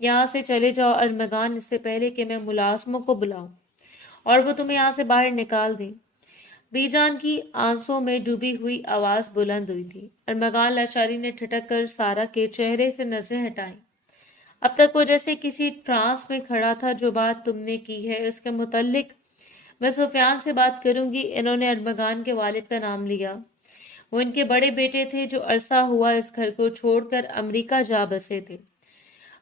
یہاں سے چلے جاؤ ارمغان، اس سے پہلے کہ میں ملازموں کو بلاؤں اور وہ تمہیں یہاں سے باہر نکال دیں۔ بی جان کی آنسوں میں ڈوبی ہوئی آواز بلند ہوئی تھی۔ ارمغان لاچاری نے ٹھٹک کر سارا کے چہرے سے نظریں ہٹائیں۔ اب تک وہ جیسے کسی ٹرانس میں کھڑا تھا۔ جو بات تم نے کی ہے اس کے متعلق میں سفیان سے بات کروں گی۔ انہوں نے ارمغان کے والد کا نام لیا۔ وہ ان کے بڑے بیٹے تھے جو عرصہ ہوا اس گھر کو چھوڑ کر امریکہ جا بسے تھے۔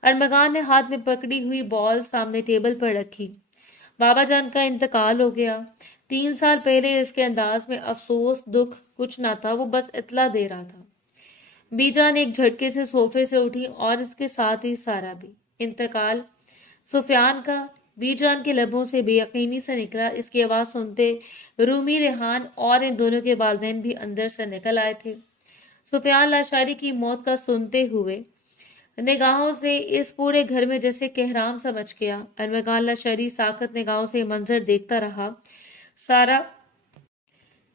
ارمغان نے ہاتھ میں پکڑی ہوئی بال سامنے ٹیبل پر رکھی۔ بابا جان کا انتقال ہو گیا 3 سال پہلے۔ اس کے انداز میں افسوس دکھ کچھ نہ تھا، وہ بس اطلاع دے رہا تھا۔ بی جان ایک جھٹکے سے صوفے سے اٹھی اور اس کے ساتھ ہی سارا بھی۔ انتقال سفیان کا؟ بی جان کے لبوں سے بے یقینی سے نکلا۔ اس کی آواز سنتے رومی ریحان اور ان دونوں کے والدین بھی اندر سے نکل آئے تھے۔ سفیان لاشاری کی موت کا سنتے ہوئے نگاہوں سے اس پورے گھر میں جیسے کہرام سمجھ گیا۔ ارمغان لاشاری ساکت نگاہوں سے منظر دیکھتا رہا۔ سارا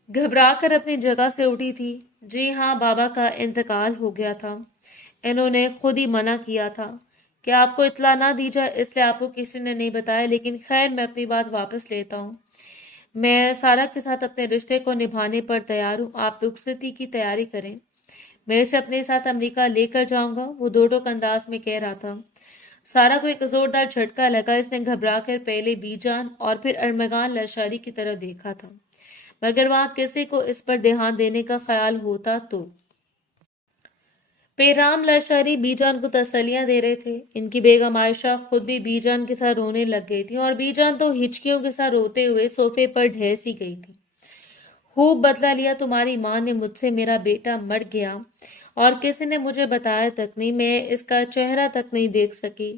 گھبرا کر اپنی جگہ سے اٹھی تھی۔ جی ہاں، بابا کا انتقال ہو گیا تھا۔ انہوں نے خود ہی منع کیا تھا کہ آپ کو اطلاع نہ دی جائے، اس لیے آپ کو کسی نے نہیں بتایا، لیکن خیر میں اپنی بات واپس لیتا ہوں۔ میں سارا کے ساتھ اپنے رشتے کو نبھانے پر تیار ہوں۔ آپ رخصتی کی تیاری کریں، میں اسے اپنے ساتھ امریکہ لے کر جاؤں گا، وہ دو ٹوک انداز میں کہہ رہا تھا۔ سارا کو ایک زوردار جھٹکا لگا۔ اس نے گھبرا کر پہلے بی جان اور پھر ارمغان لاشاری کی طرف دیکھا تھا، مگر وہاں کسی کو اس پر دھیان دینے کا خیال ہوتا تو۔ پیرام لاشاری بی جان کو تسلیاں دے رہے تھے۔ ان کی بیگم عائشہ خود بھی بی جان کے ساتھ رونے لگ گئی تھی اور بی جان تو ہچکیوں کے ساتھ روتے ہوئے صوفے پر ڈھہ سی گئی تھی۔ خوب بدلہ لیا تمہاری ماں نے مجھ سے، میرا بیٹا مر گیا اور کسی نے مجھے بتایا تک نہیں، میں اس کا چہرہ تک نہیں دیکھ سکی۔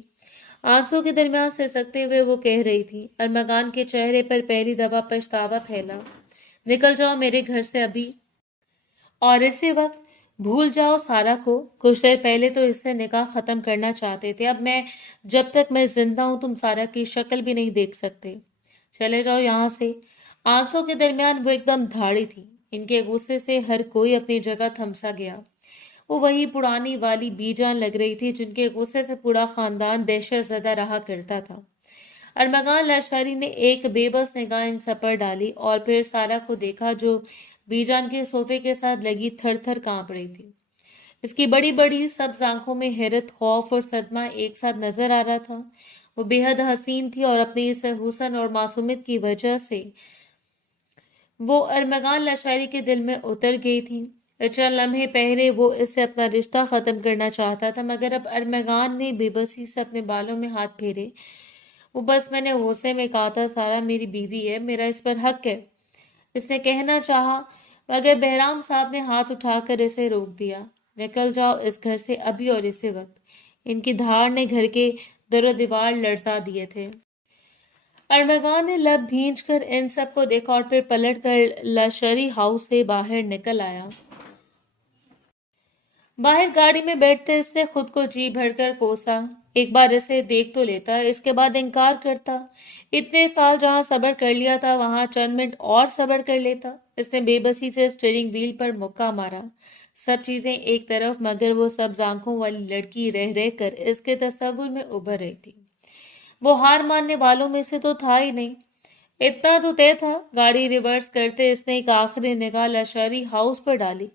آنسوں کے درمیان سے سکتے ہوئے وہ کہہ رہی تھی۔ ارمغان کے چہرے پر پہلی دفعہ پچھتاوا پھیلا۔ نکل جاؤ میرے گھر سے ابھی اور اسی وقت۔ بھول جاؤ سارا کو۔ کچھ دیر پہلے تو اس سے نکاح ختم کرنا چاہتے تھے، اب جب تک میں زندہ ہوں تم سارا کی شکل بھی نہیں دیکھ سکتے۔ چلے جاؤ یہاں سے۔ آنسوں کے درمیان وہ ایک دم دھاڑی تھی۔ ان کے غصے سے ہر کوئی اپنی جگہ تھمسا گیا۔ وہ وہی پرانی والی بی جان لگ رہی تھی جن کے غصے سے پورا خاندان دہشت زدہ رہا کرتا تھا۔ ارمغان لاشاری نے ایک بے بس نگاہ ان سب پر ڈالی اور پھر سارا کو دیکھا جو بی جان کے صوفے کے ساتھ لگی تھر تھر کانپ رہی تھی۔ اس کی بڑی بڑی سبز آنکھوں میں حیرت، خوف اور صدمہ ایک ساتھ نظر آ رہا تھا۔ وہ بے حد حسین تھی اور اپنی اس حسن اور معصومیت کی وجہ سے وہ ارمغان لاشاری کے دل میں اتر گئی تھی۔ چند لمحے پہلے وہ اس سے اپنا رشتہ ختم کرنا چاہتا تھا، مگر اب ارمغان نے بے بسی سے اپنے بالوں میں ہاتھ پھیرے۔ وہ بس میں نے غصے میں کہا تھا سارا میری بیوی ہے، میرا اس پر حق ہے، اس نے کہنا چاہا، مگر بہرام صاحب نے ہاتھ اٹھا کر اسے روک دیا۔ نکل جاؤ اس گھر سے ابھی اور اسی وقت۔ ان کی دھاڑ نے گھر کے در و دیوار لرزا دیے تھے۔ ارمغان نے لب بھینچ کر ان سب کو دیکھا اور پھر پلٹ کر لاشاری ہاؤس سے باہر نکل آیا۔ باہر گاڑی میں بیٹھتے اس نے خود کو جی بھر کر کوسا۔ ایک بار اسے دیکھ تو لیتا، اس کے بعد انکار کرتا۔ اتنے سال جہاں صبر کر لیا تھا وہاں چند منٹ اور صبر کر لیتا۔ اس نے بے بسی سے اسٹیئرنگ وہیل پر مکہ مارا۔ سب چیزیں ایک طرف، مگر وہ سبز آنکھوں والی لڑکی رہ رہ کر اس کے تصور میں ابھر رہی تھی۔ وہ ہار ماننے والوں میں سے تو تھا ہی نہیں۔ اتنا تو طے تھا۔ گاڑی ریورس کرتے اس نے ایک آخری نگاہ لاشاری ہاؤس پر ڈالی۔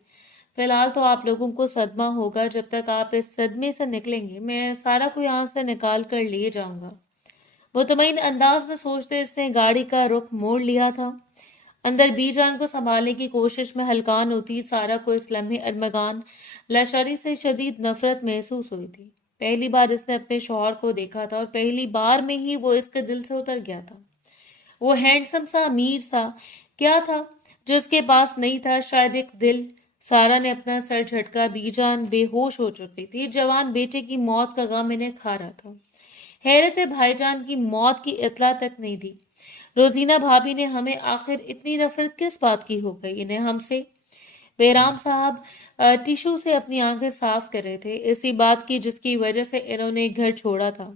فی الحال تو آپ لوگوں کو صدمہ ہوگا، جب تک آپ اس صدمے سے نکلیں گے میں سارا کو یہاں سے نکال کر لے جاؤں گا۔ مطمئن انداز میں سوچتے اس نے گاڑی کا رخ موڑ لیا تھا۔ اندر بی جان کو سنبھالنے کی کوشش میں ہلکان ہوتی سارا کو اس لمحے ارمغان لاشاری سے شدید نفرت محسوس ہوئی تھی۔ پہلی بار اس نے اپنے شوہر کو دیکھا تھا اور پہلی بار میں ہی وہ اس کے دل سے اتر گیا تھا۔ وہ ہینڈسم سا، امیر سا کیا تھا جو اس کے پاس نہیں تھا؟ شاید ایک دل۔ سارا نے اپنا سر جھٹکا۔ بی جان بے ہوش ہو چکی تھی۔ جوان بیٹے کی موت کا غم انہیں کھا رہا تھا۔ حیرت ہے بھائی جان کی موت کی اطلاع تک نہیں دی۔ روزینہ بھابھی نے ہمیں آخر اتنی نفرت کس بات کی ہو گئی انہیں ہم سے؟ بہرام صاحب ٹیشو سے اپنی آنکھیں صاف کر رہے تھے، اسی بات کی جس کی وجہ سے انہوں نے گھر چھوڑا تھا۔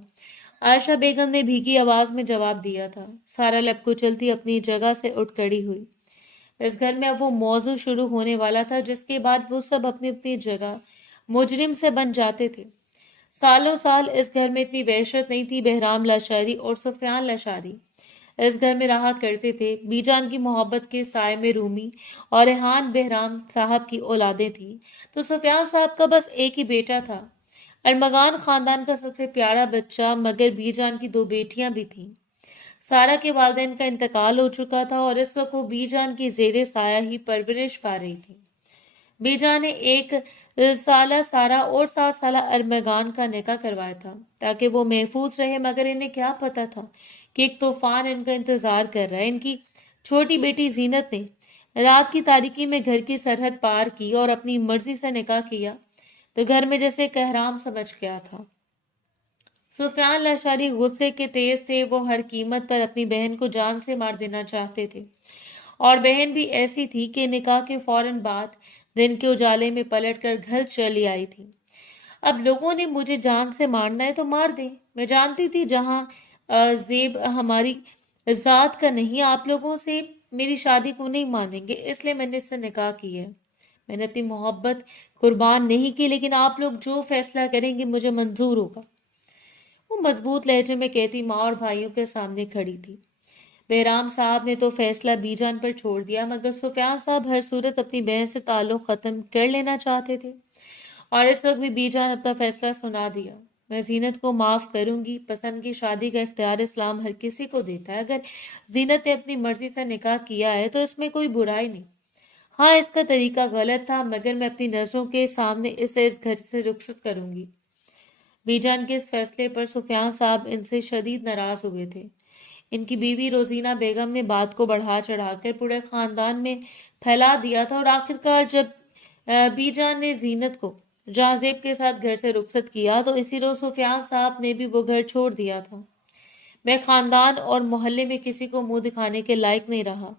عائشہ بیگم نے بھیگی آواز میں جواب دیا تھا۔ سارا لب کچلتی اپنی جگہ سے اٹھ کھڑی ہوئی۔ اس گھر میں اب وہ موضوع شروع ہونے والا تھا جس کے بعد وہ سب اپنی اپنی جگہ مجرم سے بن جاتے تھے۔ سالوں سال اس گھر میں اتنی وحشت نہیں تھی۔ بہرام لاشاری اور سفیان لاشاری اس گھر میں رہا کرتے تھے۔ بی جان کی محبت کے سائے میں رومی اور ریحان بہرام صاحب کی اولادیں تھیں، تو سفیان صاحب کا بس ایک ہی بیٹا تھا، ارمغان خاندان کا سب سے پیارا بچہ۔ مگر بی جان کی دو بیٹیاں بھی تھیں۔ سارا کے والدین کا انتقال ہو چکا تھا اور اس وقت وہ بی جان کی زیر سایہ ہی پرورش پا رہی تھی۔ بی جان نے 1 سالہ سارا اور 7 سالہ ارمغان کا نکاح کروایا تھا تاکہ وہ محفوظ رہے، مگر انہیں کیا پتا تھا کہ ایک طوفان ان کا انتظار کر رہا ہے۔ ان کی چھوٹی بیٹی زینت نے رات کی تاریکی میں گھر کی سرحد پار کی اور اپنی مرضی سے نکاح کیا تو گھر میں جیسے کہرام سمجھ گیا تھا۔ سفیان لاشاری غصے کے تیز تھے، وہ ہر قیمت پر اپنی بہن کو جان سے مار دینا چاہتے تھے، اور بہن بھی ایسی تھی کہ نکاح کے فوراً بعد دن کے اجالے میں پلٹ کر گھر چلی آئی تھی۔ اب لوگوں نے مجھے جان سے مارنا ہے تو مار دیں، میں جانتی تھی جہاں زیب ہماری ذات کا نہیں، آپ لوگوں سے میری شادی کو نہیں مانیں گے، اس لیے میں نے اس سے نکاح کی ہے۔ میں نے اپنی محبت قربان نہیں کی، لیکن آپ لوگ جو فیصلہ کریں گے مجھے منظور ہوگا۔ وہ مضبوط لہجے میں کہتی ماں اور بھائیوں کے سامنے کھڑی تھی۔ بہرام صاحب نے تو فیصلہ بی جان پر چھوڑ دیا، مگر سفیان صاحب ہر صورت اپنی بہن سے تعلق ختم کر لینا چاہتے تھے، اور اس وقت بھی بی جان اپنا فیصلہ سنا دیا۔ میں زینت کو معاف کروں گی، پسند کی شادی کا اختیار اسلام ہر کسی کو دیتا ہے، اگر زینت نے اپنی مرضی سے نکاح کیا ہے تو اس میں کوئی برائی نہیں۔ ہاں، اس کا طریقہ غلط تھا، مگر میں اپنی نظروں کے سامنے اسے اس گھر سے رخصت کروں گی۔ بی جان کے اس فیصلے پر سفیان صاحب ان سے شدید ناراض ہوئے تھے۔ ان کی بیوی روزینہ بیگم نے بات کو بڑھا چڑھا کر پورے خاندان میں پھیلا دیا تھا، اور آخرکار جب بی جان نے زینت کو جہاں زیب کے ساتھ گھر سے رخصت کیا تو اسی روز سفیان صاحب نے بھی وہ گھر چھوڑ دیا تھا۔ میں خاندان اور محلے میں کسی کو منہ دکھانے کے لائق نہیں رہا۔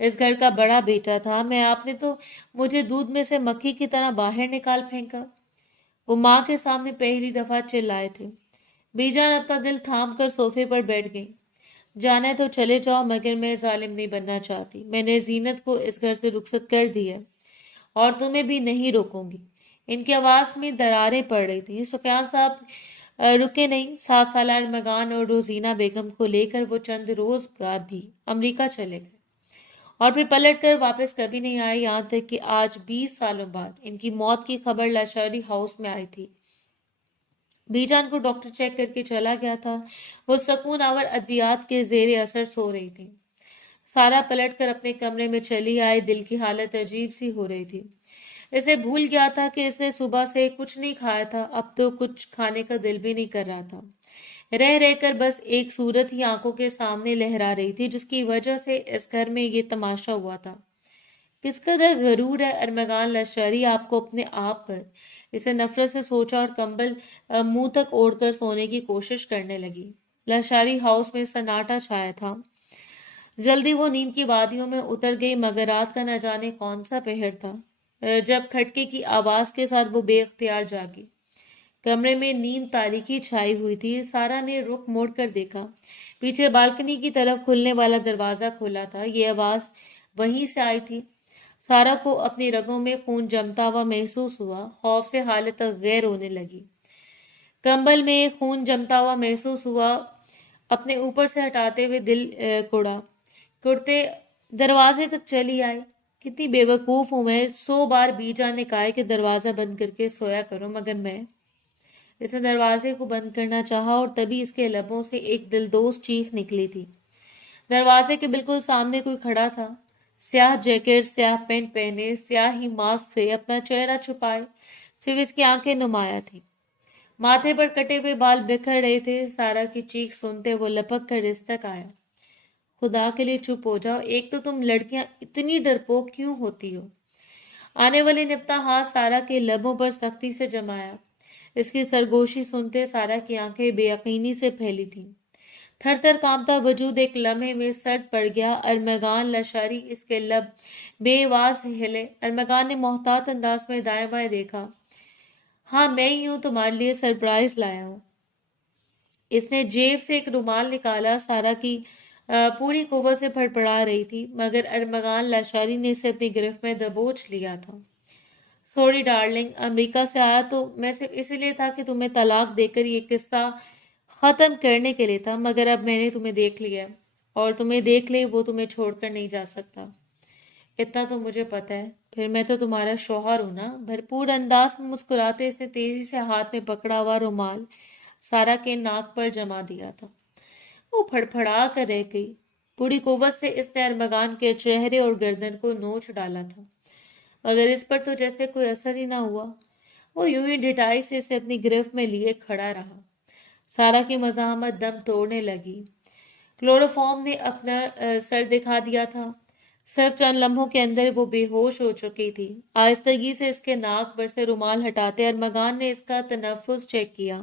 اس گھر کا بڑا بیٹا تھا میں، آپ نے تو مجھے دودھ میں سے مکھی کی طرح باہر نکال پھینکا۔ وہ ماں کے سامنے پہلی دفعہ چلائے تھے۔ بی جان اپنا دل تھام کر صوفے پر بیٹھ گئی۔ جانا ہے تو چلے جاؤ، مگر میں ظالم نہیں بننا چاہتی۔ میں نے زینت کو اس گھر سے رخصت کر دی ہے اور تمہیں بھی نہیں روکوں گی۔ ان کی آواز میں دراریں پڑ رہی تھیں۔ سفیان صاحب رکے نہیں۔ 7 سالہ ارمغان اور روزینہ بیگم کو لے کر وہ چند روز بعد بھی امریکہ چلے گئے اور پھر پلٹ کر واپس کبھی نہیں آئے، یہاں تک کہ آج 20 سالوں بعد ان کی موت کی خبر لاشاری ہاؤس میں آئی تھی۔ بی جان کو ڈاکٹر چیک کر کے چلا گیا تھا۔ وہ سکون آور ادویات کے زیر اثر سو رہی تھی۔ سارا پلٹ کر اپنے کمرے میں چلی آئی، دل کی حالت عجیب سی ہو رہی تھی۔ اسے بھول گیا تھا کہ اس نے صبح سے کچھ نہیں کھایا تھا، اب تو کچھ کھانے کا دل بھی نہیں کر رہا تھا۔ رہ رہ کر بس ایک صورت ہی آنکھوں کے سامنے لہرا رہی تھی جس کی وجہ سے اس گھر میں یہ تماشا ہوا تھا۔ کس قدر غرور ہے ارمغان لاشاری آپ کو اپنے آپ پر۔ اسے نفرت سے سوچا اور کمبل منہ تک اوڑھ کر سونے کی کوشش کرنے لگی۔ لاشاری ہاؤس میں سناٹا چھایا تھا۔ جلدی وہ نیند کی وادیوں میں اتر گئی، مگر رات کا نہ جانے کون سا پہر تھا جب کھٹکے کی آواز کے ساتھ وہ بے اختیار جاگی۔ کمرے میں نیند تاریکی چھائی ہوئی تھی۔ سارا نے رخ موڑ کر دیکھا۔ پیچھے بالکنی کی طرف کھلنے والا دروازہ کھلا تھا۔ یہ آواز وہیں سے آئی تھی۔ سارا کو اپنی رگوں میں خون جمتا ہوا محسوس ہوا، خوف سے حالت غیر ہونے لگی۔ کمبل میں خون جمتا ہوا محسوس ہوا، اپنے اوپر سے ہٹاتے ہوئے دل کڑتے دروازے تک چلی آئی۔ کتنی بے وقوف ہوں میں، 100 بار بی جان نے کہا ہے کہ دروازہ بند کر کے سویا کرو، مگر میں۔ اس نے دروازے کو بند کرنا چاہا اور تبھی اس کے لبوں سے ایک دلدوز چیخ نکلی تھی۔ دروازے کے بالکل سامنے کوئی کھڑا تھا، سیاہ جیکٹ، سیاہ پینٹ پہنے، سیاہ ہی ماسک سے اپنا چہرہ چھپائے، صرف اس کی آنکھیں نمایاں تھیں۔ ماتھے پر کٹے ہوئے بال بکھر رہے تھے۔ سارا کی چیخ سنتے وہ لپک کر اس تک آیا۔ خدا کے لیے چپ ہو جاؤ، ایک تو تم لڑکیاں اتنی ڈرپوک کیوں ہوتی ہو؟ آنے والے نپتا ہاتھ سارا کے لبوں پر سختی سے جمایا۔ اس کی سرگوشی سنتے سارا کی آنکھیں بے یقینی سے پھیلی تھیں۔ تھر تھر کانپتا وجود ایک لمحے میں سرد پڑ گیا۔ ارمغان لاشاری، اس کے لب بے آواز ہلے۔ ارمغان نے محتاط انداز میں دائیں بائیں دیکھا۔ ہاں میں ہی ہوں، تمہارے لیے سرپرائز لایا ہوں۔ اس نے جیب سے ایک رومال نکالا۔ سارا کی پوری قوت سے پھڑپڑا رہی تھی، مگر ارمغان لاشاری نے اسے اپنی گرفت میں دبوچ لیا تھا۔ سوری ڈارلنگ، امریکہ سے آیا تو میں صرف اسی لیے تھا کہ تمہیں طلاق دے کر یہ قصہ ختم کرنے کے لیے تھا، مگر اب میں نے تمہیں دیکھ لیا اور تمہیں دیکھ لے وہ تمہیں چھوڑ کر نہیں جا سکتا۔ اتنا تو مجھے پتا ہے، پھر میں تو تمہارا شوہر ہوں نا۔ بھرپور انداز میں مسکراتے اس نے تیزی سے ہاتھ میں پکڑا ہوا رومال سارا کے ناک پر جما دیا تھا۔ وہ پھڑپھڑا کر رہ گئی۔ پوری قوت سے اس نے ارمغان کے چہرے اور گردن کو نوچ ڈالا تھا، مگر اس پر تو جیسے کوئی اثر ہی نہ ہوا۔ وہ یوں ہی ڈھٹائی سے اسے اپنی گرفت میں لیے کھڑا رہا۔ سارا کی مزاحمت دم توڑنے لگی۔ کلوروفارم نے اپنا سر دکھا دیا تھا۔ صرف چند لمحوں کے اندر وہ بے ہوش ہو چکی تھی۔ آہستگی سے اس کے ناک پر سے رومال ہٹاتے ارمغان نے اس کا تنفس چیک کیا۔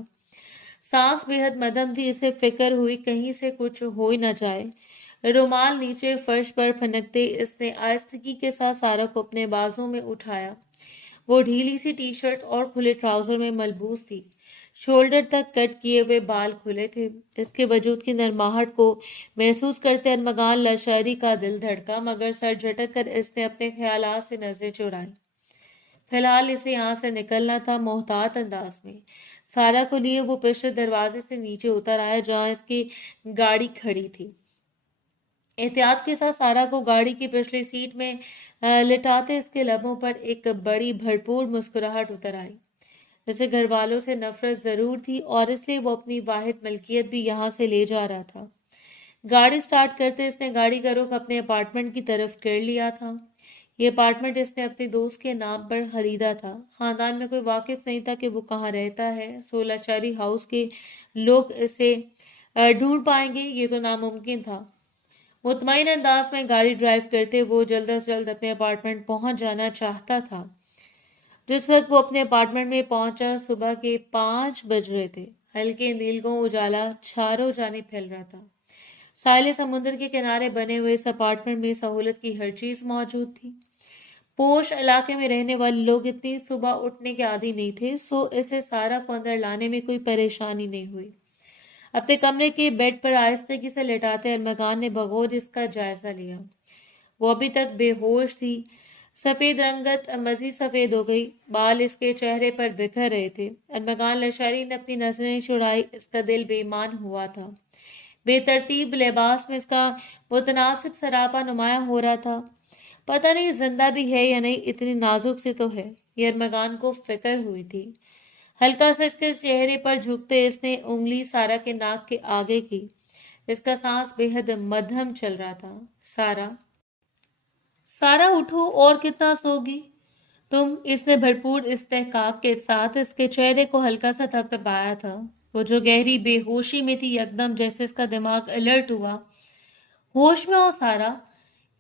سانس بے حد مدھم تھی، اسے فکر ہوئی کہیں سے کچھ ہو ہی نہ جائے۔ رومال نیچے فرش پر پھنکتے اس نے آہستگی کے ساتھ سارا کو اپنے بازوں میں اٹھایا۔ وہ ڈھیلی سی ٹی شرٹ اور کھلے ٹراؤزر میں ملبوس تھی۔ شولڈر تک کٹ کیے ہوئے بال کھلے تھے۔ اس کے وجود کی نرماہٹ کو محسوس کرتے ارمغان لاشعری کا دل دھڑکا، مگر سر جھٹک کر اس نے اپنے خیالات سے نظریں چرائی۔ فی الحال اسے یہاں سے نکلنا تھا۔ محتاط انداز میں سارا کو لیے وہ پچھلے دروازے سے نیچے اتر آیا جہاں اس کی گاڑی کھڑی تھی۔ احتیاط کے ساتھ سارا کو گاڑی کی پچھلی سیٹ میں لٹاتے اس کے لبوں پر ایک بڑی بھرپور مسکراہٹ اتر آئی۔ جیسے گھر والوں سے نفرت ضرور تھی اور اس لیے وہ اپنی واحد ملکیت بھی یہاں سے لے جا رہا تھا۔ گاڑی سٹارٹ کرتے اس نے گاڑی کا رخ اپنے اپارٹمنٹ کی طرف کر لیا تھا۔ یہ اپارٹمنٹ اس نے اپنے دوست کے نام پر خریدا تھا۔ خاندان میں کوئی واقف نہیں تھا کہ وہ کہاں رہتا ہے۔ 16 چاری ہاؤس کے لوگ اسے ڈھونڈ پائیں گے یہ تو ناممکن تھا۔ مطمئن انداز میں گاڑی ڈرائیو کرتے وہ جلد از جلد اپنے اپارٹمنٹ پہنچ جانا چاہتا تھا۔ جس وقت وہ اپنے اپارٹمنٹ میں پہنچا صبح کے 5 بج رہے تھے۔ ہلکے نیلگوں اجالا چاروں جانب پھیل رہا تھا۔ ساحل سمندر کے کنارے بنے ہوئے اس اپارٹمنٹ میں سہولت کی ہر چیز موجود تھی۔ پوش علاقے میں رہنے والے لوگ اتنی صبح اٹھنے کے عادی نہیں تھے، سو اسے سارا کو اندر لانے میں کوئی پریشانی نہیں ہوئی۔ اپنے کمرے کے بیڈ پر آہستگی سے لٹاتے ارمغان نے بغور اس کا جائزہ لیا۔ وہ ابھی تک بے ہوش تھی۔ سفید رنگت مزید سفید ہو گئی، بال اس کے چہرے پر بکھر رہے تھے۔ ارمغان لاشعری نے اپنی نظریں چھڑائی، اس کا دل بے ایمان ہوا تھا۔ بے ترتیب لباس میں اس کا متناسب سراپا نمایاں ہو رہا تھا۔ پتہ نہیں زندہ بھی ہے یا نہیں، اتنی نازک سے تو ہے، یہ ارمغان کو فکر ہوئی تھی۔ ہلکا سا اس کے چہرے پر جھکتے اس نے انگلی سارا کے ناک کے آگے کی۔ اس کا سانس بے حد مدھم چل رہا تھا۔ سارا اٹھو، اور کتنا سوگی تم؟ اس نے بھرپور استحقاق کے ساتھ اس کے چہرے کو ہلکا سا تھپتھپایا تھا۔ وہ جو گہری بے ہوشی میں تھی، یکدم جیسے اس کا دماغ الرٹ ہوا۔ ہوش میں ہو سارا؟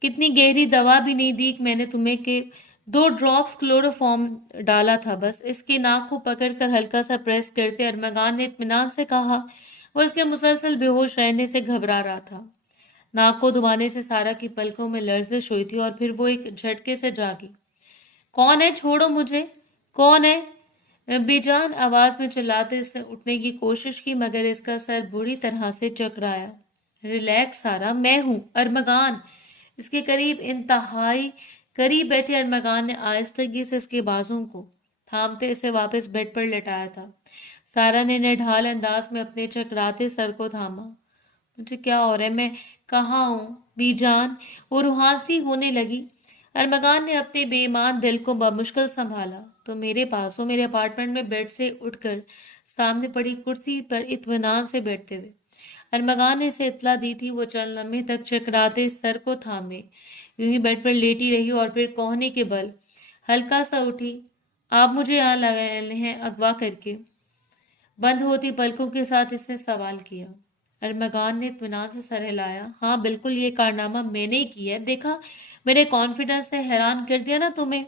کتنی گہری دوا بھی نہیں دی میں نے تمہیں کہ 2 ڈراپس کلوروفارم ڈالا تھا بس۔ اس کی ناک کو پکڑ کر ہلکا سا پریس کرتے ارمغان نے اطمینان سے کہا۔ وہ اس کے مسلسل بے ہوش رہنے سے گھبرا رہا تھا۔ ناک کو دبانے سے سارا کی پلکوں میں لرزش ہوئی تھی اور پھر وہ ایک جھٹکے سے جاگی۔ کون ہے؟ چھوڑو مجھے۔ کون ہے؟ بے جان آواز میں چلاتے اس نے اٹھنے کی کوشش کی، مگر اس کا سر بری طرح سے چکرایا۔ ریلیکس سارا، میں ہوں ارمغان۔ اس کے قریب، انتہائی قریب بیٹھے ارمغان نے آہستگی سے اس کے بازوں کو تھامتے اسے واپس بیڈ پر لٹایا تھا۔ سارا نے نڈھال انداز میں اپنے چکراتے سر کو تھاما۔ مجھے کیا ہو رہا ہے؟ میں کہاں ہوں بی جان؟ وہ روحانسی ہونے لگی۔ ارمغان نے اپنے بے ایمان دل کو بمشکل سنبھالا۔ تو میرے پاس ہو، میرے اپارٹمنٹ میں بیڈ سے اٹھ کر سامنے پڑی کرسی پر اطمینان سے بیٹھتے ہوئے ارمغان نے اسے اطلاع دی تھی۔ وہ چند لمحے تک چکراتے سر کو تھامے یوں ہی بیڈ پر لیٹی رہی اور پھر کوہنی کے بل ہلکا سا اٹھی۔ آپ مجھے یہاں لگائے ہیں اغوا کر کے؟ بند ہوتی پلکوں کے ساتھ اس نے سوال کیا۔ ارمغان نے اطمینان سے سر ہلایا۔ ہاں بالکل، یہ کارنامہ میں نے ہی کیا ہے۔ دیکھا، میرے کانفیڈنس نے حیران کر دیا نا تمہیں؟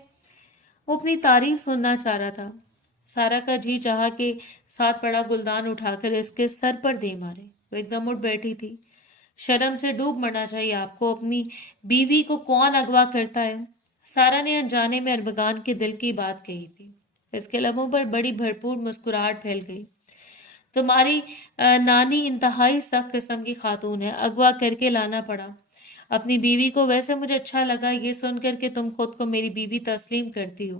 وہ اپنی تعریف سننا چاہ رہا تھا۔ سارا کا جی چاہا کہ ساتھ پڑا گلدان اٹھا کر اس کے سر پر دے مارے۔ وہ ایک دم اٹھ بیٹھی تھی۔ شرم سے ڈوب مرنا چاہیے آپ کو۔ اپنی بیوی کو کون اغوا کرتا ہے؟ سارا نے انجانے میں ارمغان کے دل کی بات کہی تھی۔ اس کے لبوں پر بڑی بھرپور مسکراہٹ پھیل گئی۔ تمہاری نانی انتہائی سخت قسم کی خاتون ہے، اغوا کر کے لانا پڑا اپنی بیوی کو۔ ویسے مجھے اچھا لگا یہ سن کر کہ تم خود کو میری بیوی تسلیم کرتی ہو۔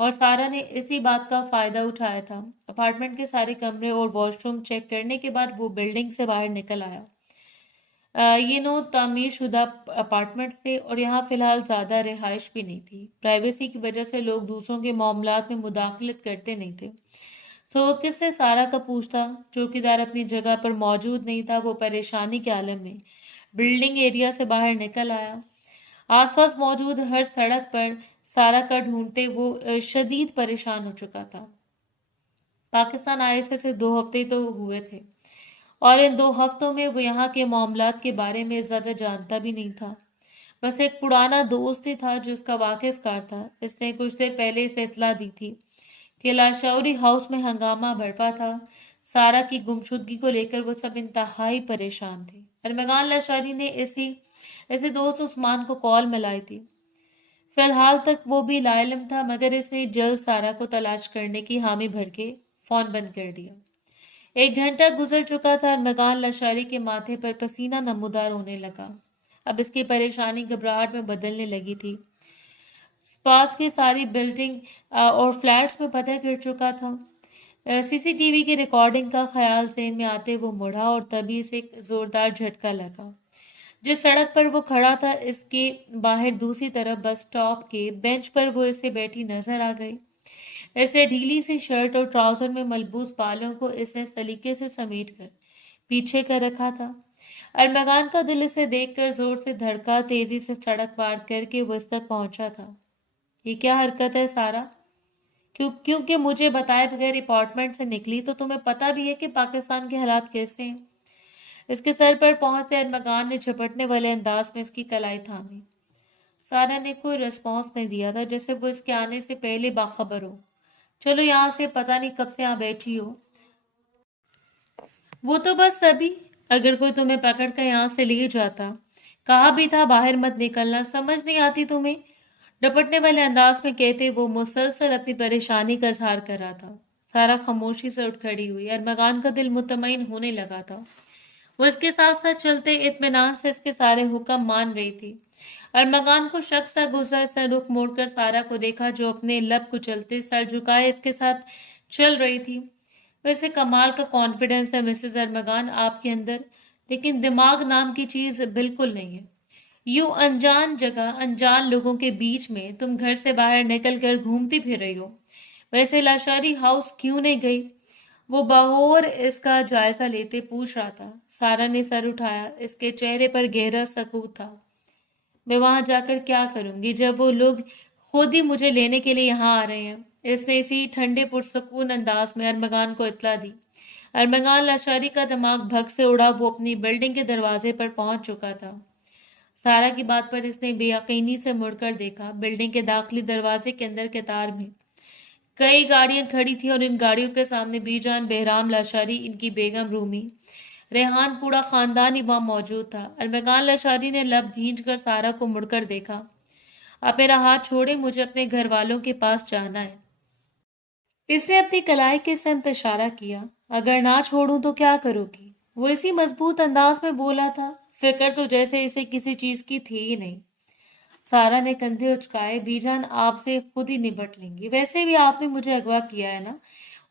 اور سارا نے اسی بات کا فائدہ اٹھایا تھا۔ اپارٹمنٹ کے سارے کمرے اور واش روم چیک کرنے کے بعد وہ بلڈنگ سے باہر نکل آیا۔ یہ نو تعمیر شدہ اپارٹمنٹس تھے اور یہاں فی الحال زیادہ رہائش بھی نہیں تھی۔ پرائیویسی کی وجہ سے لوگ دوسروں کے معاملات میں مداخلت کرتے نہیں تھے۔ سو وہ کس سے سارا کا پوچھتا؟ چوکیدار اپنی جگہ پر موجود نہیں تھا۔ وہ پریشانی کے عالم میں بلڈنگ ایریا سے باہر نکل آیا۔ آس پاس موجود ہر سڑک پر سارا کا ڈھونڈتے وہ شدید پریشان ہو چکا تھا۔ پاکستان آئے سے 2 ہفتے تو ہوئے تھے اور ان 2 ہفتوں میں وہ یہاں کے معاملات کے بارے میں زیادہ جانتا بھی نہیں تھا۔ بس ایک پرانا دوست ہی تھا جو اس کا واقف کار تھا۔ اس نے کچھ دیر پہلے اسے اطلاع دی تھی کہ لاشعوری ہاؤس میں ہنگامہ برپا تھا۔ سارا کی گمشدگی کو لے کر وہ سب انتہائی پریشان تھے۔ ارمغان لاشاری نے ایسے دوست عثمان کو کال ملائی تھی۔ فی الحال تک وہ بھی لا علم تھا، مگر اس نے جلد سارا کو تلاش کرنے کی حامی بھر کے فون بند کر دیا۔ 1 گھنٹہ گزر چکا تھا۔ ارمغان لاشاری کے ماتھے پر پسینہ نمودار ہونے لگا۔ اب اس کی پریشانی گھبراہٹ میں بدلنے لگی تھی۔ پاس کی ساری بلڈنگ اور فلیٹس میں پتہ کر چکا تھا۔ سی سی ٹی وی کی ریکارڈنگ کا خیال ذہن میں آتے وہ مڑا اور تبھی اسے ایک زوردار جھٹکا لگا۔ جس سڑک پر وہ کھڑا تھا اس کے باہر دوسری طرف بس سٹاپ کے بینچ پر وہ اسے بیٹھی نظر آ گئی۔ اسے ڈھیلی سی شرٹ اور ٹراؤزر میں ملبوس بالوں کو اس نے سلیقے سے سمیٹ کر پیچھے کر رکھا تھا۔ ارمغان کا دل اسے دیکھ کر زور سے دھڑکا۔ تیزی سے سڑک پار کر کے وہ اس تک پہنچا تھا۔ یہ کیا حرکت ہے سارا؟ کیونکہ مجھے بتائے بغیر اپارٹمنٹ سے نکلی تو تمہیں پتہ بھی ہے کہ پاکستان کے حالات کیسے ہیں۔ اس کے سر پر پہنچتے ارمغان نے جھپٹنے والے انداز میں اس کی کلائی تھامی۔ سارا نے کوئی ریسپانس نہیں دیا تھا، جیسے وہ اس کے آنے سے پہلے باخبر ہو۔ چلو یہاں سے، پتہ نہیں کب سے یہاں بیٹھی ہو۔ وہ تو بس ابھی، اگر کوئی تمہیں پکڑ کر یہاں سے لے جاتا۔ کہا بھی تھا باہر مت نکلنا، سمجھ نہیں آتی تمہیں؟ ڈپٹنے والے انداز میں کہتے وہ مسلسل اپنی پریشانی کا اظہار کر رہا تھا۔ سارا خاموشی سے اٹھ کھڑی ہوئی۔ ارمغان کا دل مطمئن ہونے لگا تھا۔ وہ اس کے ساتھ ساتھ چلتے اطمینان سے اس کے سارے حکم مان رہی تھی۔ ارمغان کو شک سا گزرا۔ اس نے رخ موڑ کر سارا کو دیکھا جو اپنے لب کچلتے سر جھکائے اس کے ساتھ چل رہی تھی۔ ویسے کمال کا کانفیڈنس ہے مسز ارمغان آپ کے اندر، لیکن دماغ نام کی چیز بالکل نہیں ہے۔ یوں انجان جگہ انجان لوگوں کے بیچ میں تم گھر سے باہر نکل کر گھومتی پھر رہی ہو۔ ویسے لاشاری ہاؤس کیوں نہیں گئی؟ وہ بغور اس کا جائزہ لیتے پوچھ رہا تھا۔ سارا نے سر اٹھایا۔ اس کے چہرے پر گہرا سکوت تھا۔ میں وہاں جا کر کیا کروں گی جب وہ لوگ خود ہی مجھے لینے کے لیے یہاں آ رہے ہیں؟ اس نے اسی ٹھنڈے پرسکون انداز میں ارمغان کو اطلاع دی۔ ارمغان لاشاری کا دماغ بھگ سے اڑا۔ وہ اپنی بلڈنگ کے دروازے پر پہنچ چکا تھا۔ سارا کی بات پر اس نے بے یقینی سے مڑ کر دیکھا۔ بلڈنگ کے داخلی دروازے کے اندر قطار میں کئی گاڑیاں کھڑی تھیں اور ان گاڑیوں کے سامنے بی جان بہرام لاشاری، ان کی بیگم رومی، ریحان، پورا خاندان ہی وہاں موجود تھا۔ ارمغان لاشاری نے لب بھینچ کر سارا کو مڑ کر دیکھا۔ آپ میرا ہاتھ چھوڑیں، مجھے اپنے گھر والوں کے پاس جانا ہے۔ اس نے اپنی کلائی کے سمت اشارہ کیا۔ اگر نہ چھوڑوں تو کیا کرو گی؟ وہ اسی مضبوط انداز میں بولا تھا۔ فکر تو جیسے اسے کسی چیز کی تھی ہی نہیں۔ سارا نے کندھے اچکائے۔ بی جان آپ سے خود ہی نبٹ لیں گی، ویسے بھی آپ نے مجھے اغوا کیا ہے نا،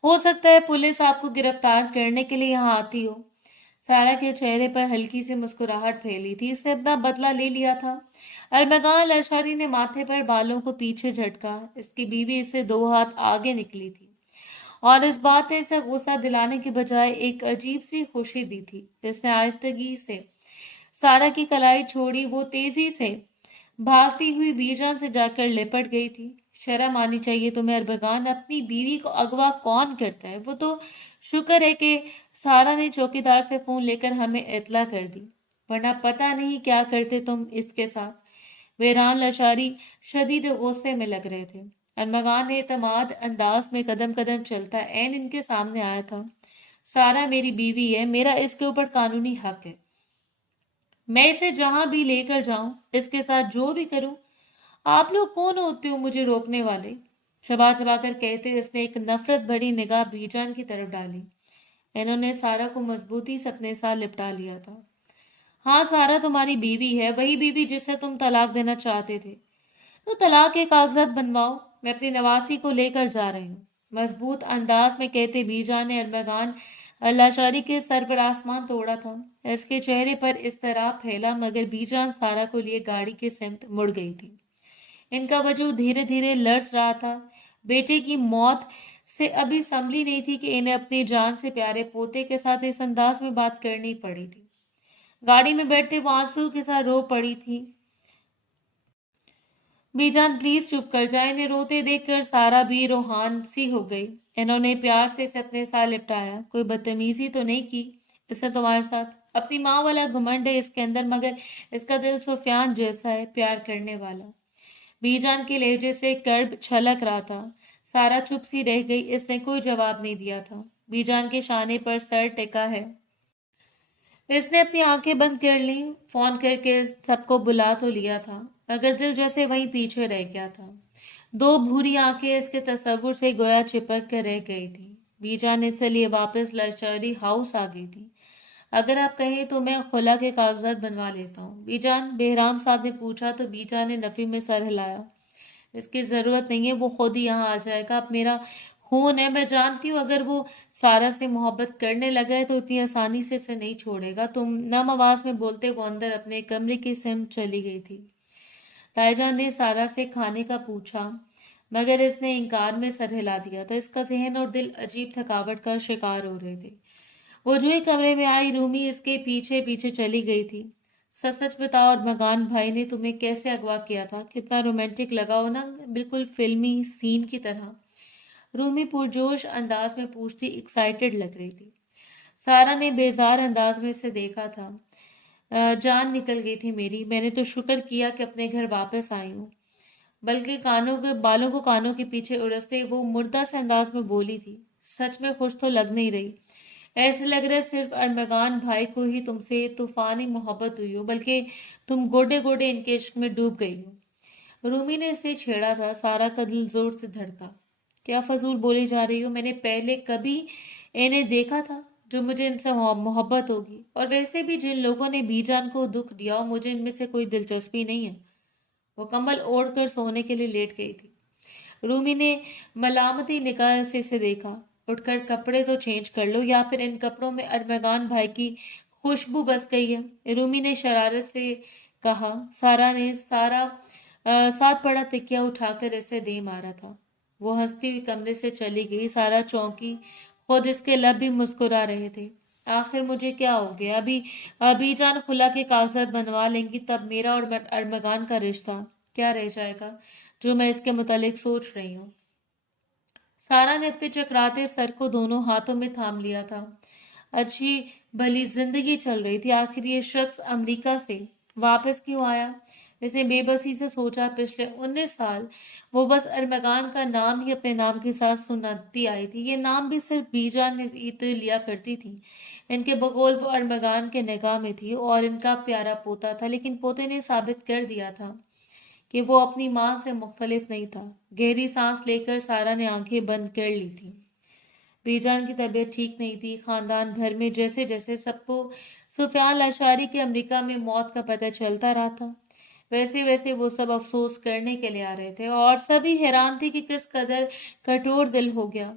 ہو سکتا ہے پولیس آپ کو گرفتار کرنے کے لیے یہاں آتی ہو۔ سارا کے چہرے پر ہلکی سی مسکراہٹ پھیلی تھی۔ اس نے اپنا بدلہ لے لیا تھا۔ ارمغان لاشاری نے ماتھے پر بالوں کو پیچھے جھٹکا۔ اس کی بیوی اس سے 2 ہاتھ آگے نکلی تھی اور اس بات نے اسے غصہ دلانے کے بجائے ایک عجیب سی خوشی دی تھی۔ اس نے آہستگی سے سارا کی کلائی چھوڑی۔ وہ تیزی سے بھاگتی ہوئی بی جان سے جا کر لپٹ گئی تھی۔ شرم آنی چاہیے تمہیں ارمغان، اپنی بیوی کو اغوا کون کرتا ہے؟ وہ تو شکر ہے کہ سارا نے چوکیدار سے فون لے کر ہمیں اطلاع کر دی، ورنہ پتہ نہیں کیا کرتے تم اس کے ساتھ۔ بہرام لاشاری شدید غصے میں لگ رہے تھے۔ ارمغان نے اعتماد انداز میں قدم قدم چلتا عین ان کے سامنے آیا تھا۔ سارا میری بیوی ہے، میرا اس کے اوپر قانونی حق ہے، میں اسے جہاں بھی لے کر جاؤں، اس کے ساتھ جو بھی کروں۔ آپ لوگ کون ہوتے ہو مجھے روکنے والے؟ چبا چبا کر کہتے اس نے ایک نفرت بھری نگاہ بی جان کی طرف ڈالی۔ انہوں نے سارا کو مضبوطی سے اپنے ساتھ لپٹا لیا تھا۔ ہاں، سارا تمہاری بیوی ہے، وہی بیوی جسے تم طلاق دینا چاہتے تھے۔ تو طلاق کے کاغذات بنواؤ، میں اپنی نواسی کو لے کر جا رہی ہوں، مضبوط انداز میں کہتے بی جان نے ارمغان لاشاری کے سر پر آسمان توڑا تھا۔ اس کے چہرے پر اضطراب پھیلا، مگر بی جان سارا کو لیے گاڑی کی سمت مڑ گئی تھی۔ ان کا وجود دھیرے دھیرے لرز رہا تھا۔ بیٹے کی موت سے ابھی سنبھلی نہیں تھی کہ انہیں اپنی جان سے پیارے پوتے کے ساتھ اس انداز میں بات کرنی پڑی تھی۔ گاڑی میں بیٹھتے وہ آنسو کے ساتھ رو پڑی تھی۔ بی جان پلیز چپ کر جائے، انہیں روتے دیکھ کر سارا بھی روحان سی ہو گئی۔ انہوں نے پیار سے اسے اپنے ساتھ لپٹایا۔ کوئی بدتمیزی تو نہیں کی اس نے تمہارے ساتھ؟ اپنی ماں والا گھمنڈ ہے اس کے اندر، مگر اس کا دل سفیان جیسا ہے، پیار کرنے والا۔ بی جان کے لہجے سے کرب چھلک رہا تھا۔ سارا چپ سی رہ گئی، اس نے کوئی جواب نہیں دیا تھا۔ بی جان کے شانے پر سر ٹکا ہے۔ اس نے اپنی آنکھیں بند کر لی۔ فون کر کے سب کو بلا تو لیا تھا، مگر دل جیسے وہیں پیچھے رہ گیا تھا۔ دو بھوری آنکھیں اس کے تصور سے گویا چپک کر رہ گئی تھی۔ بی جان اس لیے واپس لشکری ہاؤس آ گئی تھی۔ اگر آپ کہیں تو میں خلا کے کاغذات بنوا لیتا ہوں، بی جان بہرام صاحب نے پوچھا تو بی جان نے نفی میں سر ہلایا۔ اس کی ضرورت نہیں ہے، وہ خود ہی یہاں آ جائے گا۔ اب میرا خون ہے، میں جانتی ہوں اگر وہ سارا سے محبت کرنے لگا ہے تو اتنی آسانی سے اسے نہیں چھوڑے گا۔ تم نم آواز میں بولتے وہ اندر اپنے کمرے کی سمت چلی گئی تھی۔ تائی جان نے سارا سے کھانے کا پوچھا، مگر اس نے انکار میں سر ہلا دیا تھا۔ اس کا ذہن اور دل عجیب تھکاوٹ کا شکار ہو رہے تھے۔ وہ جو ہی کمرے میں آئی، رومی اس کے پیچھے پیچھے چلی گئی تھی۔ سچ سچ بتاؤ ارمغان بھائی نے تمہیں کیسے اغوا کیا تھا؟ کتنا رومانٹک لگا ہو نا، بالکل فلمی سین کی طرح۔ رومی پرجوش انداز میں پوچھتی ایکسائٹڈ لگ رہی تھی۔ سارا نے بیزار انداز میں اسے دیکھا تھا۔ جان نکل گئی تھی میری، میں نے تو شکر کیا کہ اپنے گھر واپس آئی ہوں۔ بلکہ بالوں کو کانوں کے پیچھے اڑستے وہ مردہ سے انداز میں بولی تھی، سچ میں خوش تو لگ نہیں رہی۔ ایسے لگ رہا صرف ارمغان بھائی کو ہی تم سے طوفانی محبت ہوئی ہو، بلکہ تم گوڈے گوڈے ان کے عشق میں ڈوب گئی ہو۔ رومی نے اسے چھیڑا تھا۔ سارا کا دل زور سے دھڑکا۔ کیا فضول بولی جا رہی ہو؟ میں نے پہلے کبھی انہیں دیکھا تھا جو مجھے ان سے محبت ہوگی، اور ویسے بھی جن لوگوں نے بی جان کو دکھ دیا ہو مجھے ان میں سے کوئی دلچسپی نہیں ہے۔ وہ کمبل اوڑھ کر سونے کے لیے لیٹ گئی تھی۔ رومی نے ملامتی نگاہ سے اسے دیکھا۔ اٹھ کر کپڑے تو چینج کر لو، یا پھر ان کپڑوں میں ارمغان بھائی کی خوشبو بس گئی ہے، رومی نے شرارت سے کہا۔ سارا نے ساتھ پڑا تکیا اٹھا کر اسے دے مارا تھا۔ وہ ہنستی ہوئی کمرے سے چلی گئی۔ سارا چونکی، خود اس کے لب بھی مسکرا رہے تھے۔ آخر مجھے کیا ہو گیا؟ ابھی جان خلا کے کاغذات بنوا لیں گی، تب میرا اور ارمغان کا رشتہ کیا رہ جائے گا جو میں اس کے متعلق سوچ رہی ہوں۔ سارا نے اپنے چکراتے سر کو دونوں ہاتھوں میں تھام لیا تھا۔ اچھی بھلی زندگی چل رہی تھی، آخر یہ شخص امریکہ سے واپس کیوں آیا؟ اس نے بے بسی سے سوچا۔ پچھلے 19 سال وہ بس ارمغان کا نام ہی اپنے نام کے ساتھ سنتی آئی تھی۔ یہ نام بھی صرف بی جان نے لیا کرتی تھی۔ ان کے بقول وہ ارمغان کے نگاہ میں تھی اور ان کا پیارا پوتا تھا، لیکن پوتے نے ثابت کر دیا تھا کہ وہ اپنی ماں سے مختلف نہیں تھا۔ گہری سانس لے کر سارا نے آنکھیں بند کر لی تھی۔ بی جان کی طبیعت ٹھیک نہیں تھی۔ خاندان بھر میں جیسے جیسے سب کو سفیان لاشاری کے امریکہ میں موت کا پتہ چلتا رہا تھا، ویسے ویسے وہ سب افسوس کرنے کے لیے آ رہے تھے، اور سبھی حیران تھی کہ کس قدر کٹور دل ہو گیا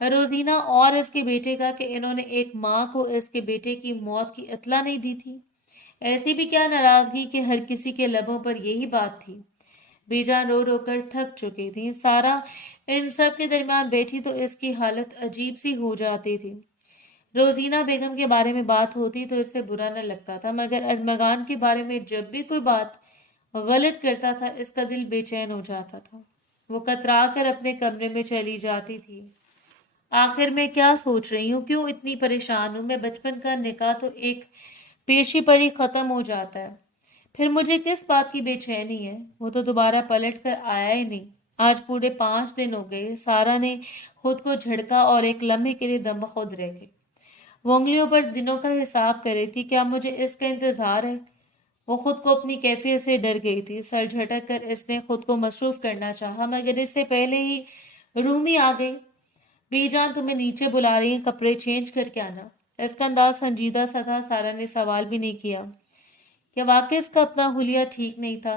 روزینہ اور اس کے بیٹے کا کہ انہوں نے ایک ماں کو اس کے بیٹے کی موت کی اطلاع نہیں دی تھی۔ ایسی بھی کیا ناراضگی کہ ہر کسی کے لبوں پر یہی بات تھی۔ بی جان رو رو کر تھک چکی تھی۔ سارا ان سب کے درمیان بیٹھی تو اس کی حالت عجیب سی ہو جاتی تھی۔ روزینہ بیگم کے بارے میں بات ہوتی تو اس سے برا نہ لگتا تھا، مگر ارمغان کے بارے میں جب بھی کوئی بات غلط کرتا تھا اس کا دل بے چین ہو جاتا تھا۔ وہ کترا کر اپنے کمرے میں چلی جاتی تھی۔ آخر میں کیا سوچ رہی ہوں؟ کیوں اتنی پریشان ہوں؟ میں بچپن کا نکاح تو ایک پیشی پر ہی ختم ہو جاتا ہے، پھر مجھے کس بات کی بے چینی ہے؟ وہ تو دوبارہ پلٹ کر آیا ہی نہیں۔ آج پورے 5 دن ہو گئے۔ سارا نے خود کو جھڑکا اور ایک لمحے کے لیے دم خود رہ گئی۔ وہ انگلیوں پر دنوں کا حساب کر رہی تھی۔ کیا مجھے اس کا انتظار ہے؟ وہ خود کو اپنی کیفیت سے ڈر گئی تھی۔ سر جھٹک کر اس نے خود کو مصروف کرنا چاہا، مگر اس سے پہلے ہی رومی آ گئی۔ بی جان تمہیں نیچے بلا رہی ہیں، کپڑے چینج کر کے آنا۔ اس کا انداز سنجیدہ سا تھا۔ سارا نے سوال بھی نہیں کیا۔ کیا واقعی اس کا اپنا حلیہ ٹھیک نہیں تھا؟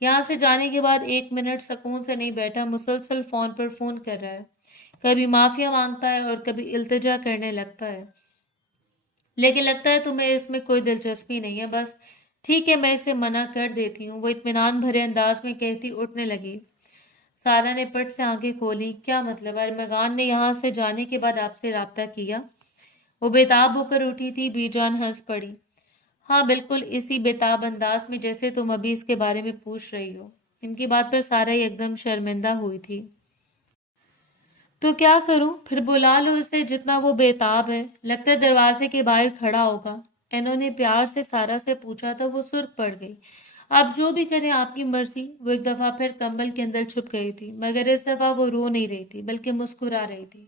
یہاں سے جانے کے بعد 1 منٹ سکون سے نہیں بیٹھا، مسلسل فون پر فون کر رہا ہے، کبھی معافیا مانگتا ہے اور کبھی التجا کرنے لگتا ہے، لیکن لگتا ہے تمہیں اس میں کوئی دلچسپی نہیں ہے، بس ٹھیک ہے میں اسے منع کر دیتی ہوں، وہ اطمینان بھرے انداز میں کہتی اٹھنے لگی۔ سارا نے پٹ سے آنکھیں کھولی۔ کیا مطلب؟ ارمغان نے یہاں سے جانے کے بعد آپ سے رابطہ کیا؟ وہ بےتاب ہو کر اٹھی تھی۔ بی جان ہنس پڑی۔ ہاں بالکل اسی بےتاب انداز میں جیسے تم ابھی اس کے بارے میں پوچھ رہی ہو۔ ان کی بات پر سارا ایک دم شرمندہ ہوئی تھی۔ تو کیا کروں؟ پھر بلا لو اسے، جتنا وہ بےتاب ہے لگتا ہے دروازے کے باہر کھڑا ہوگا۔ انہوں نے پیار سے سارا سے پوچھا تھا۔ وہ سرخ پڑ گئی۔ آپ جو بھی کریں آپ کی مرضی۔ وہ ایک دفعہ پھر کمبل کے اندر چھپ گئی تھی، مگر اس دفعہ وہ رو نہیں رہی تھی بلکہ مسکرا رہی تھی۔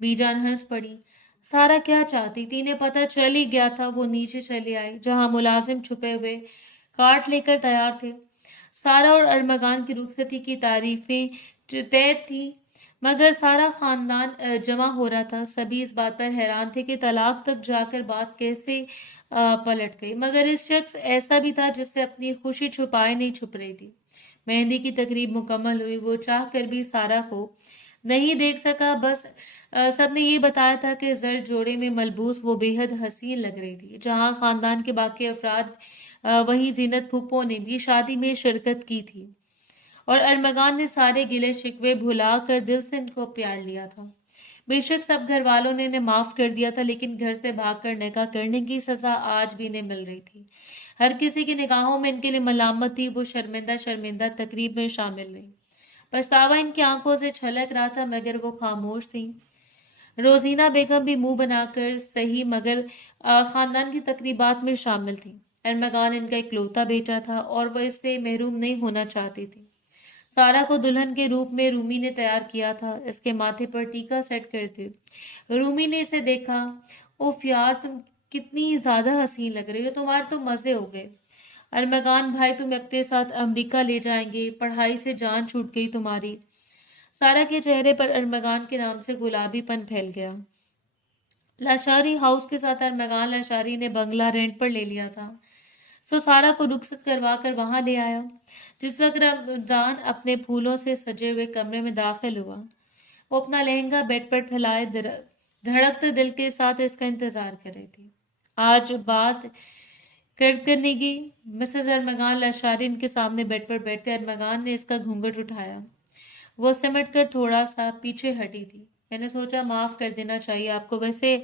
بی جان ہنس پڑی۔ سارا کیا چاہتی تھی انہیں پتہ چل ہی گیا تھا۔ وہ نیچے چلی آئی جہاں ملازم چھپے ہوئے کارٹ لے کر تیار تھے۔ سارا اور ارمغان کی رخصتی کی تعریفیں طے تھی، مگر سارا خاندان جمع ہو رہا تھا۔ سبھی اس بات پر حیران تھے کہ طلاق تک جا کر بات کیسے پلٹ گئی، مگر اس شخص ایسا بھی تھا جس سے اپنی خوشی چھپائے نہیں چھپ رہی تھی۔ مہندی کی تقریب مکمل ہوئی۔ وہ چاہ کر بھی سارا کو نہیں دیکھ سکا، بس سب نے یہ بتایا تھا کہ زرد جوڑے میں ملبوس وہ بے حد حسین لگ رہی تھی۔ جہاں خاندان کے باقی افراد وہیں زینت پھپھو نے بھی شادی میں شرکت کی تھی اور ارمغان نے سارے گلے شکوے بھلا کر دل سے ان کو پیار لیا تھا۔ بے شک سب گھر والوں نے انہیں معاف کر دیا تھا، لیکن گھر سے بھاگ کر نکاح کرنے کی سزا آج بھی انہیں مل رہی تھی۔ ہر کسی کی نگاہوں میں ان کے لیے ملامت تھی۔ وہ شرمندہ شرمندہ تقریب میں شامل نہیں۔ پچھتاوا ان کی آنکھوں سے چھلک رہا تھا، مگر وہ خاموش تھیں۔ روزینہ بیگم بھی منہ بنا کر صحیح مگر خاندان کی تقریبات میں شامل تھی۔ ارمغان ان کا اکلوتا بیٹا تھا اور وہ اس سے محروم نہیں ہونا چاہتی تھی۔ سارا کو دلہن کے روپ میں رومی نے تیار کیا تھا۔ اس کے ماتھے پر ٹیکا سیٹ کرتے رومی نے اسے دیکھا۔ اوف یار تم کتنی زیادہ حسین لگ رہی ہو، تمہارے تو مزے ہو گئے۔ ارمغان بھائی تم اپنے ساتھ امریکہ لے جائیں گے، پڑھائی سے جان چھوٹ گئی تمہاری۔ سارا کے چہرے پر ارمغان کے نام سے گلابی پن پھیل گیا۔ لاشاری ہاؤس کے ساتھ ارمغان لاشاری نے بنگلہ رینٹ پر لے لیا تھا، سو سارا کو رخصت کروا کر وہاں لے آیا۔ جس وقت رمضان اپنے پھولوں سے سجے ہوئے کمرے میں داخل ہوا، وہ اپنا لہنگا بیڈ پر پھیلائے دھڑکتے دل کے ساتھ اس کا انتظار کر رہی تھی۔ آج بات کرنے کی مسز ارمغان لاشاری ان کے سامنے بیڈ پر بیٹھتے ارمغان نے اس کا گھونگھٹ اٹھایا۔ وہ سمٹ کر تھوڑا سا پیچھے ہٹی تھی۔ میں نے سوچا معاف کر دینا چاہیے آپ کو، ویسے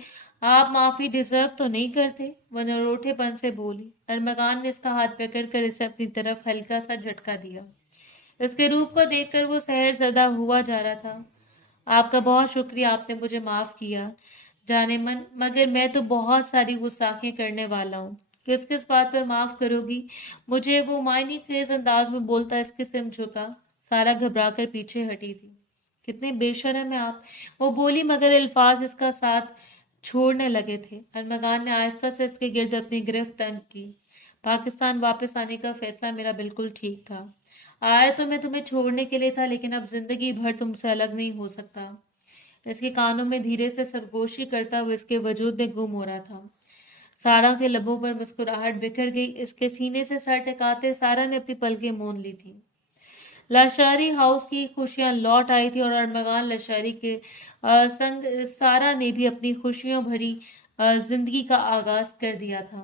آپ معافی ڈیزرو تو نہیں کرتے، وہ نروٹھے پن سے بولی۔ ارمغان نے اس کا ہاتھ پکڑ کر اسے اپنی طرف ہلکا سا جھٹکا دیا۔ اس کے روپ کو دیکھ کر وہ سحر زدہ ہوا جا رہا تھا۔ آپ کا بہت شکریہ، آپ نے مجھے معاف کیا جانے من، مگر میں تو بہت ساری گستاخیاں کرنے والا ہوں۔ کس کس بات پر معاف کرو گی مجھے؟ وہ معنی خیز انداز میں بولتا اس کی سمت جھکا۔ سارا گھبرا کر پیچھے ہٹی تھی۔ کتنے بے شرم ہیں آپ، وہ بولی، مگر الفاظ اس کا ساتھ چھوڑنے لگے تھے۔ ارمغان نے آہستہ سے اس کے گرد اپنی گرفت تنگ کی۔ پاکستان واپس آنے کا فیصلہ میرا بالکل ٹھیک تھا۔ آیا تو میں تمہیں چھوڑنے کے لیے تھا، لیکن اب زندگی بھر تم سے الگ نہیں ہو سکتا۔ اس کے کانوں میں دھیرے سے سرگوشی کرتا ہوا اس کے وجود میں گم ہو رہا تھا۔ سارا کے لبوں پر مسکراہٹ بکھر گئی۔ اس کے سینے سے سر ٹکاتے سارا نے اپنی پلکیں مون لی تھی۔ لاشاری ہاؤس کی خوشیاں لوٹ آئی تھی اور ارمغان لاشاری کے سنگ سارا نے بھی اپنی خوشیوں بھری زندگی کا آغاز کر دیا تھا۔